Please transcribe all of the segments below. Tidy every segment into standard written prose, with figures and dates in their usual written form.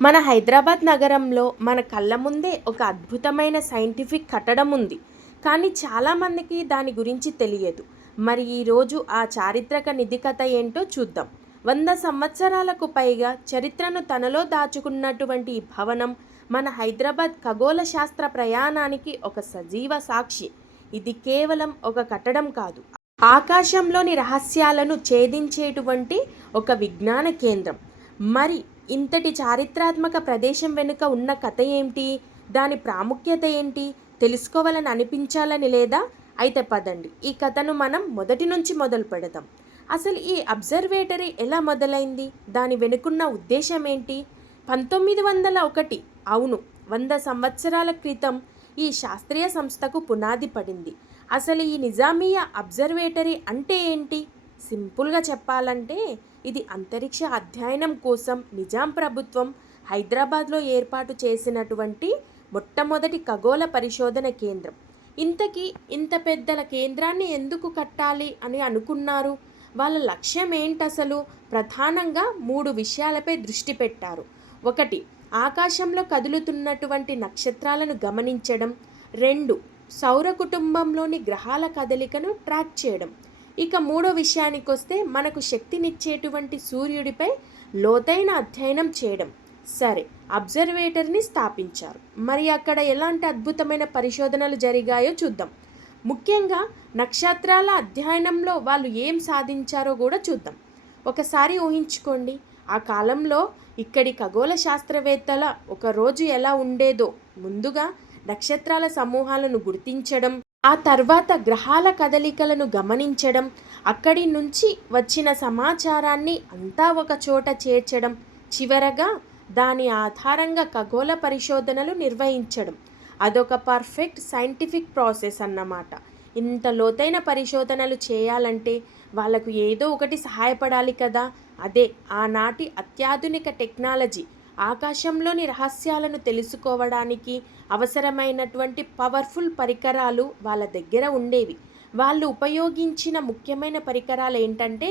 మన హైదరాబాద్ నగరంలో మన కళ్ళ ముందే ఒక అద్భుతమైన సైంటిఫిక్ కట్టడం ఉంది. కానీ చాలామందికి దాని గురించి తెలియదు. మరి ఈరోజు ఆ చారిత్రక నిధి కథ ఏంటో చూద్దాం. 100 సంవత్సరాలకు పైగా చరిత్రను తనలో దాచుకున్నటువంటి ఈ భవనం మన హైదరాబాద్ ఖగోళ శాస్త్ర ప్రయాణానికి ఒక సజీవ సాక్షి. ఇది కేవలం ఒక కట్టడం కాదు, ఆకాశంలోని రహస్యాలను ఛేదించేటువంటి ఒక విజ్ఞాన కేంద్రం. మరి ఇంతటి చారిత్రాత్మక ప్రదేశం వెనుక ఉన్న కథ ఏంటి, దాని ప్రాముఖ్యత ఏంటి తెలుసుకోవాలని అనిపించాలని లేదా? అయితే పదండి, ఈ కథను మనం మొదటి నుంచి మొదలు పెడదాం. అసలు ఈ అబ్జర్వేటరీ ఎలా మొదలైంది, దాని వెనుకున్న ఉద్దేశం ఏంటి? 1901, అవును, 100 సంవత్సరాల క్రితం ఈ శాస్త్రీయ సంస్థకు పునాది పడింది. అసలు ఈ నిజామియా అబ్జర్వేటరీ అంటే ఏంటి? సింపుల్గా చెప్పాలంటే ఇది అంతరిక్ష అధ్యయనం కోసం నిజాం ప్రభుత్వం హైదరాబాద్లో ఏర్పాటు చేసినటువంటి మొట్టమొదటి ఖగోళ పరిశోధన కేంద్రం. ఇంతకీ ఇంత పెద్దల కేంద్రాన్ని ఎందుకు కట్టాలి అని అనుకున్నారు? వాళ్ళ లక్ష్యం ఏంటి అసలు? ప్రధానంగా 3 విషయాలపై దృష్టి పెట్టారు. 1, ఆకాశంలో కదులుతున్నటువంటి నక్షత్రాలను గమనించడం. 2, సౌర కుటుంబంలోని గ్రహాల కదలికను ట్రాక్ చేయడం. ఇక 3వ విషయానికి వస్తే మనకు శక్తినిచ్చేటువంటి సూర్యుడిపై లోతైన అధ్యయనం చేయడం. సరే, అబ్జర్వేటర్ని స్థాపించారు. మరి అక్కడ ఎలాంటి అద్భుతమైన పరిశోధనలు జరిగాయో చూద్దాం. ముఖ్యంగా నక్షత్రాల అధ్యయనంలో వాళ్ళు ఏం సాధించారో కూడా చూద్దాం. ఒకసారి ఊహించుకోండి, ఆ కాలంలో ఇక్కడి ఖగోళ శాస్త్రవేత్తల ఒక రోజు ఎలా ఉండేదో. ముందుగా నక్షత్రాల సమూహాలను గుర్తించడం, ఆ తర్వాత గ్రహాల కదలికలను గమనించడం, అక్కడి నుంచి వచ్చిన సమాచారాన్ని అంతా ఒక చోట చేర్చడం, చివరగా దాని ఆధారంగా ఖగోళ పరిశోధనలు నిర్వహించడం. అదొక పర్ఫెక్ట్ సైంటిఫిక్ ప్రాసెస్ అన్నమాట. ఇంత లోతైన పరిశోధనలు చేయాలంటే వాళ్ళకు ఏదో ఒకటి సహాయపడాలి కదా. అదే ఆనాటి అత్యాధునిక టెక్నాలజీ. ఆకాశంలోని రహస్యాలను తెలుసుకోవడానికి అవసరమైనటువంటి పవర్ఫుల్ పరికరాలు వాళ్ళ దగ్గర ఉండేవి. వాళ్ళు ఉపయోగించిన ముఖ్యమైన పరికరాలు ఏంటంటే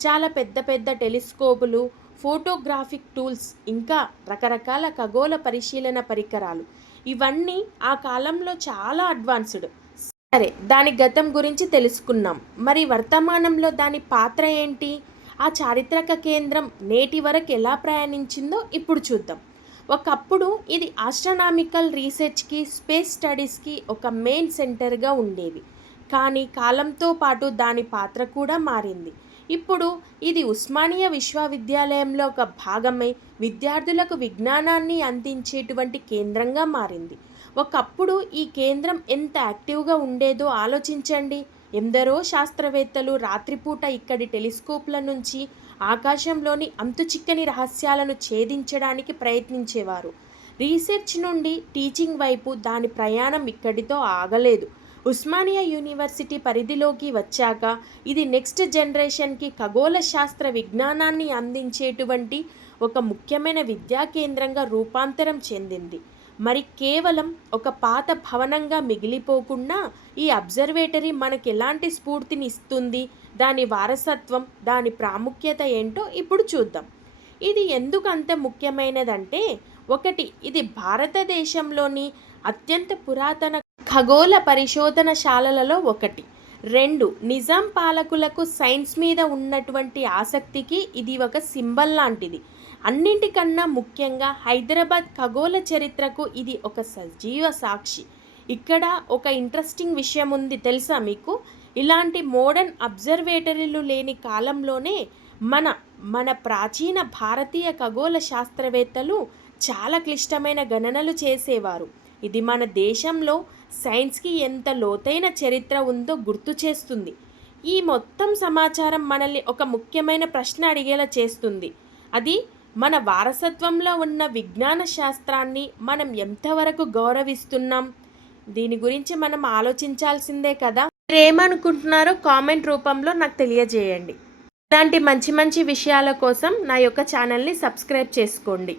చాలా పెద్ద పెద్ద టెలిస్కోపులు, ఫోటోగ్రాఫిక్ టూల్స్, ఇంకా రకరకాల ఖగోళ పరిశీలన పరికరాలు. ఇవన్నీ ఆ కాలంలో చాలా అడ్వాన్స్డ్. సరే, దాని గతం గురించి తెలుసుకున్నాం. మరి వర్తమానంలో దాని పాత్ర ఏంటి? ఆ చారిత్రక కేంద్రం నేటి వరకు ఎలా ప్రయాణించిందో ఇప్పుడు చూద్దాం. ఒకప్పుడు ఇది ఆస్ట్రనామికల్ రీసెర్చ్కి, స్పేస్ స్టడీస్కి ఒక మెయిన్ సెంటర్గా ఉండేవి. కానీ కాలంతో పాటు దాని పాత్ర కూడా మారింది. ఇప్పుడు ఇది ఉస్మానియా విశ్వవిద్యాలయంలో ఒక భాగమై విద్యార్థులకు విజ్ఞానాన్ని అందించేటువంటి కేంద్రంగా మారింది. ఒకప్పుడు ఈ కేంద్రం ఎంత యాక్టివ్గా ఉండేదో ఆలోచించండి. ఎందరో శాస్త్రవేత్తలు రాత్రిపూట ఇక్కడి టెలిస్కోప్ల నుంచి ఆకాశంలోని అంతుచిక్కని రహస్యాలను ఛేదించడానికి ప్రయత్నించేవారు. రీసెర్చ్ నుండి టీచింగ్ వైపు దాని ప్రయాణం ఇక్కడితో ఆగలేదు. ఉస్మానియా యూనివర్సిటీ పరిధిలోకి వచ్చాక ఇది నెక్స్ట్ జనరేషన్కి ఖగోళ శాస్త్ర విజ్ఞానాన్ని అందించేటువంటి ఒక ముఖ్యమైన విద్యా కేంద్రంగా రూపాంతరం చెందింది. మరి కేవలం ఒక పాత భవనంగా మిగిలిపోకుండా ఈ అబ్జర్వేటరీ మనకు ఎలాంటి స్ఫూర్తిని ఇస్తుంది, దాని వారసత్వం, దాని ప్రాముఖ్యత ఏంటో ఇప్పుడు చూద్దాం. ఇది ఎందుకు అంత ముఖ్యమైనదంటే, 1, ఇది భారతదేశంలోని అత్యంత పురాతన ఖగోళ పరిశోధనశాలలలో ఒకటి. 2, నిజాం పాలకులకు సైన్స్ మీద ఉన్నటువంటి ఆసక్తికి ఇది ఒక సింబల్ లాంటిది. అన్నింటికన్నా ముఖ్యంగా హైదరాబాద్ ఖగోళ చరిత్రకు ఇది ఒక సజీవ సాక్షి. ఇక్కడ ఒక ఇంట్రెస్టింగ్ విషయం ఉంది తెలుసా మీకు? ఇలాంటి మోడర్న్ అబ్జర్వేటరీలు లేని కాలంలోనే మన ప్రాచీన భారతీయ ఖగోళ శాస్త్రవేత్తలు చాలా క్లిష్టమైన గణనలు చేసేవారు. ఇది మన దేశంలో సైన్స్కి ఎంత లోతైన చరిత్ర ఉందో గుర్తు చేస్తుంది. ఈ మొత్తం సమాచారం మనల్ని ఒక ముఖ్యమైన ప్రశ్న అడిగేలా చేస్తుంది. అది మన వారసత్వంలో ఉన్న విజ్ఞాన శాస్త్రాన్ని మనం ఎంతవరకు గౌరవిస్తున్నాం? దీని గురించి మనం ఆలోచించాల్సిందే కదా. మీరేమనుకుంటున్నారో కామెంట్ రూపంలో నాకు తెలియజేయండి. ఇలాంటి మంచి మంచి విషయాల కోసం నా యొక్క ఛానల్ని సబ్స్క్రైబ్ చేసుకోండి.